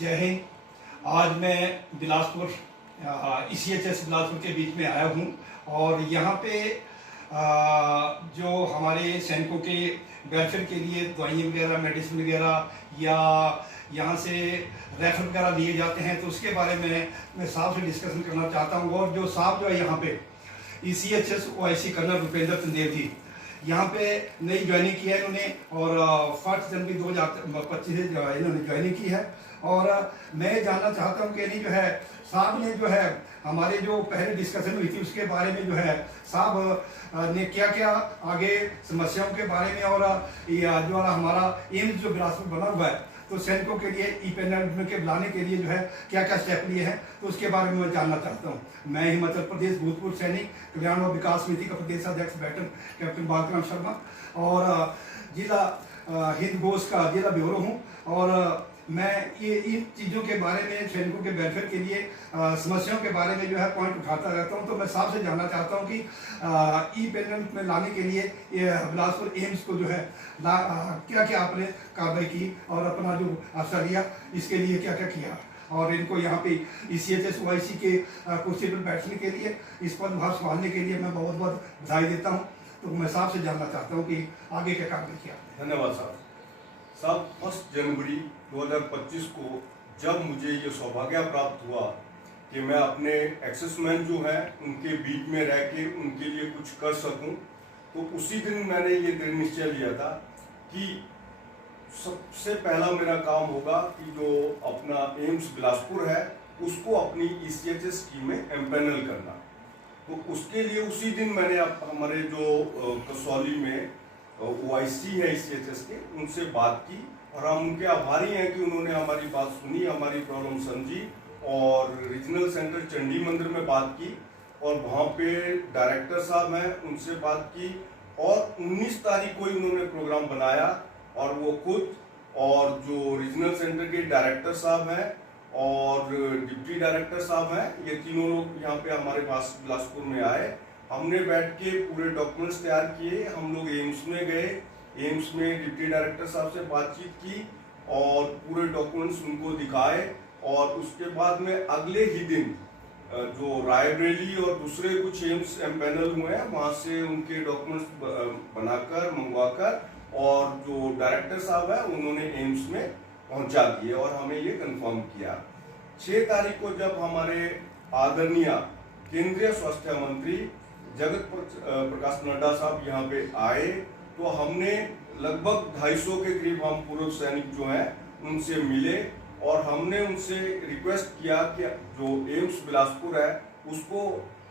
जय हिंद। आज मैं बिलासपुर ECHS बिलासपुर के बीच में आया हूँ और यहाँ पे जो हमारे सैनिकों के वेलफेयर के लिए दवाइयाँ वगैरह, मेडिसिन वगैरह या यहाँ से रेफर वगैरह दिए जाते हैं, तो उसके बारे में मैं साहब से डिस्कशन करना चाहता हूँ। और जो साहब जो है यहाँ पे ECHS OIC colonel Rupendra Chandel ji यहाँ पे नई ज्वाइनिंग की है इन्होंने, और 1 जनवरी 2025 से इन्होंने ज्वाइनिंग की है। और मैं जानना चाहता हूँ कि नहीं जो है साहब ने जो है हमारे जो पहले डिस्कशन हुई थी उसके बारे में जो है साहब ने क्या क्या आगे समस्याओं के बारे में, और जो हमारा एम्स जो बिलासपुर बना हुआ है तो सैनिकों के लिए ई-पैनल के बुलाने के लिए जो है क्या क्या स्टेप लिए हैं, तो उसके बारे में मैं जानना चाहता हूँ। मैं हिमाचल प्रदेश भूतपूर्व सैनिक कल्याण और विकास समिति का प्रदेश अध्यक्ष बैटन कैप्टन बालकृष्ण शर्मा और जिला हिंद घोष का जिला ब्यूरो हूँ। और मैं ये इन चीज़ों के बारे में, सैनिकों के वेलफेयर के लिए समस्याओं के बारे में जो है पॉइंट उठाता रहता हूँ। तो मैं साहब से जानना चाहता हूँ कि ई-पैनल में लाने के लिए ये बिलासपुर एम्स को जो है क्या क्या आपने कार्रवाई की और अपना जो अवसर लिया इसके लिए क्या क्या किया, और इनको यहाँ पे ECHS OIC के कुर्सी पर बैठने के लिए, इस पद भार संभालने के लिए मैं बहुत बहुत बधाई देता हूँ। तो मैं साहब से जानना चाहता हूँ कि आगे क्या कार्रवाई किया। धन्यवाद साहब। 1 जनवरी 2025 को जब मुझे ये सौभाग्य प्राप्त हुआ कि मैं अपने एक्सेसमैन जो हैं उनके बीच में रह के उनके लिए कुछ कर सकूं, तो उसी दिन मैंने ये दृढ़ निश्चय लिया था कि सबसे पहला मेरा काम होगा कि जो अपना एम्स बिलासपुर है उसको अपनी ECHS स्कीम में एम्पैनल करना। तो उसके लिए उसी दिन मैंने हमारे जो कसौली में OIC है ECHS के, उनसे बात की और हम उनके आभारी हैं कि उन्होंने हमारी बात सुनी, हमारी प्रॉब्लम समझी और रीजनल सेंटर चंडी मंदिर में बात की और वहाँ पे डायरेक्टर साहब हैं उनसे बात की और 19 तारीख को ही उन्होंने प्रोग्राम बनाया और वो खुद और जो रीजनल सेंटर के डायरेक्टर साहब हैं और डिप्टी डायरेक्टर साहब हैं, ये तीनों लोग यहाँ पे हमारे पास बिलासपुर में आए। हमने बैठ के पूरे डॉक्यूमेंट्स तैयार किए, हम लोग एम्स में गए, एम्स में डिप्टी डायरेक्टर साहब से बातचीत की और पूरे डॉक्यूमेंट्स उनको दिखाए और उसके बाद में अगले ही दिन जो रायबरेली और दूसरे कुछ एम्स एम्पैनल हुए हैं वहाँ से उनके डॉक्यूमेंट्स बनाकर मंगवाकर और जो डायरेक्टर साहब है उन्होंने एम्स में पहुंचा दिए और हमें ये कंफर्म किया। 6 तारीख को जब हमारे आदरणीय केंद्रीय स्वास्थ्य मंत्री जगत प्रकाश नड्डा साहब यहाँ पे आए तो हमने लगभग 250 के करीब हम पूर्व सैनिक जो हैं उनसे मिले और हमने उनसे रिक्वेस्ट किया कि जो एम्स बिलासपुर है उसको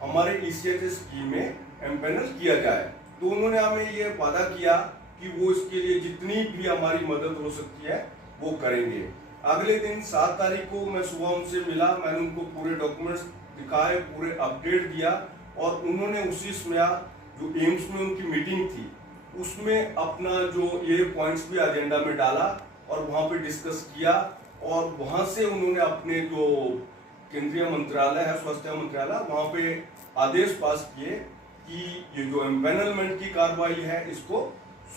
हमारे ECHS स्कीम में एम्पैनल किया जाए। तो उन्होंने हमें ये वादा किया कि वो इसके लिए जितनी भी हमारी मदद हो सकती है वो करेंगे। अगले दिन 7 तारीख को मैं सुबह उनसे मिला, मैंने उनको पूरे डॉक्यूमेंट्स दिखाए, पूरे अपडेट दिया और उन्होंने उसी समय जो एम्स में उनकी मीटिंग थी उसमें अपना जो ये पॉइंट्स भी एजेंडा में डाला और वहाँ पे डिस्कस किया और वहाँ से उन्होंने अपने जो केंद्रीय मंत्रालय है स्वास्थ्य मंत्रालय वहाँ पे आदेश पास किए कि ये जो एम्पैनलमेंट की कार्रवाई है इसको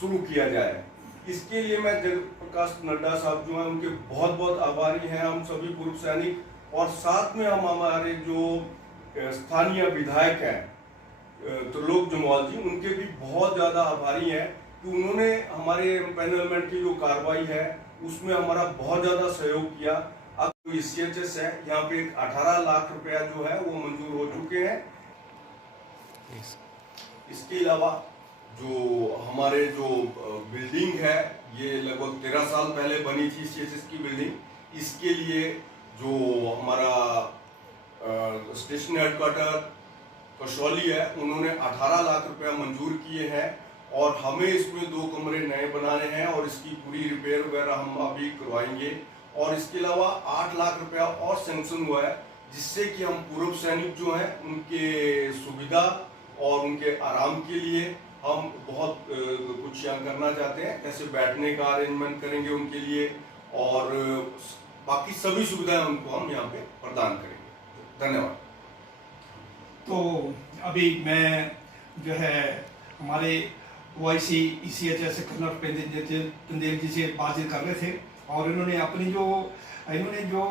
शुरू किया जाए। इसके लिए मैं जगत प्रकाश नड्डा साहब जो हैं उनके बहुत बहुत आभारी हैं, हम सभी पूर्व सैनिक और साथ में हम हमारे जो स्थानीय विधायक हैं त्रिलोक जमवाल जी, उनके भी बहुत ज़्यादा आभारी हैं कि उन्होंने हमारे एम्पैनलमेंट की जो कार्रवाई है उसमें हमारा बहुत ज़्यादा सहयोग किया। अब जो ECHS है यहाँ पे 18 लाख रुपया जो है वो मंजूर हो चुके हैं। इसके अलावा जो हमारे जो बिल्डिंग है ये लगभग 13 साल पहले बनी थी ECHS की बिल्डिंग, इसके लिए जो हमारा स्टेशन हेडक्वार्टर कसौली है उन्होंने 18 लाख रुपया मंजूर किए हैं और हमें इसमें 2 कमरे नए बनाने हैं और इसकी पूरी रिपेयर वगैरह हम अभी करवाएंगे। और इसके अलावा 8 लाख रुपया और सैंक्शन हुआ है जिससे कि हम पूर्व सैनिक जो हैं उनके सुविधा और उनके आराम के लिए हम बहुत कुछ यहाँ करना चाहते हैं, कैसे बैठने का अरेंजमेंट करेंगे उनके लिए और बाकी सभी सुविधाएं उनको हम यहाँ पे प्रदान करेंगे। धन्यवाद। तो अभी मैं जो है हमारे OIC ECHS colonel Rupendra Chandel ji से बातचीत कर रहे थे और इन्होंने जो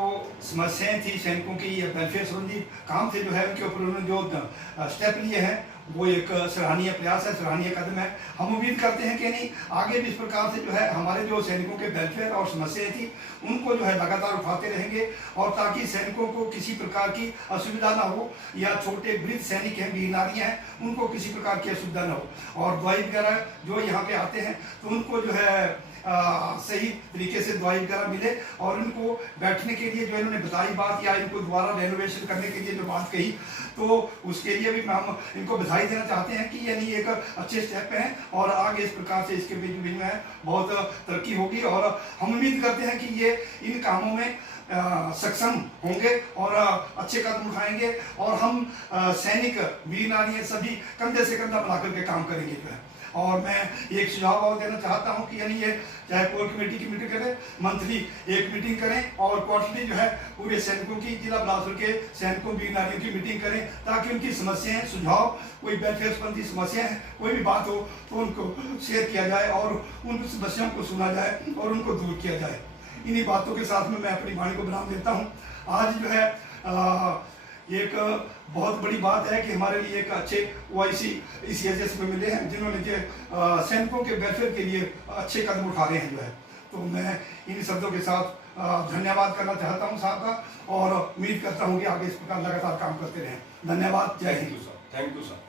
समस्याएं थी सैनिकों की या वेलफेयर संबंधी काम थे जो है उनके ऊपर उन्होंने जो स्टेप लिए हैं वो एक सराहनीय प्रयास है, सराहनीय कदम है। हम उम्मीद करते हैं कि नहीं आगे भी इस प्रकार से जो है हमारे जो सैनिकों के वेलफेयर और समस्याएं थी उनको जो है लगातार उठाते रहेंगे, और ताकि सैनिकों को किसी प्रकार की असुविधा ना हो, या छोटे वृद्ध सैनिक हैं, वीर नारियां हैं, उनको किसी प्रकार की असुविधा ना हो। और दवाई वगैरह जो यहाँ पे आते हैं तो उनको जो है सही तरीके से दवाई वगैरह मिले, और इनको बैठने के लिए जो इन्होंने बताई बात या इनको दोबारा रेनोवेशन करने के लिए जो बात कही, तो उसके लिए भी हम इनको बधाई देना चाहते हैं कि यानी एक अच्छे स्टेप हैं, और आगे इस प्रकार से इसके बीच में है बहुत तरक्की होगी, और हम उम्मीद करते हैं कि ये इन कामों में सक्षम होंगे और अच्छे कदम उठाएंगे, और हम सैनिक वीर नारी सभी कंधे से कंधा मिलाकर के काम करेंगे जो है। और मैं एक सुझाव और देना चाहता हूं कि यानी ये चाहे कोर कमेटी की मीटिंग करें, मंथली एक मीटिंग करें, और क्वार्टरली जो है पूरे सैनिकों की, जिला बिलासपुर के सैनिकों वीर नारियों की मीटिंग करें, ताकि उनकी समस्याएं, सुझाव, कोई वेलफेयर संबंधी समस्याएं हैं, कोई भी बात हो तो उनको शेयर किया जाए और उन समस्याओं को सुना जाए और उनको दूर किया जाए। इन्हीं बातों के साथ में मैं अपनी वाणी को विराम देता हूँ। आज जो है एक बहुत बड़ी बात है कि हमारे लिए एक अच्छे OIC इस एजेंसी में मिले हैं जिन्होंने जो सैनिकों के वेलफेयर के लिए अच्छे कदम उठा रहे हैं जो है। तो मैं इन शब्दों के साथ धन्यवाद करना चाहता हूं साहब का, और उम्मीद करता हूं कि आगे इस प्रकार लगातार काम करते रहें। धन्यवाद। जय हिंद। Thank you sir.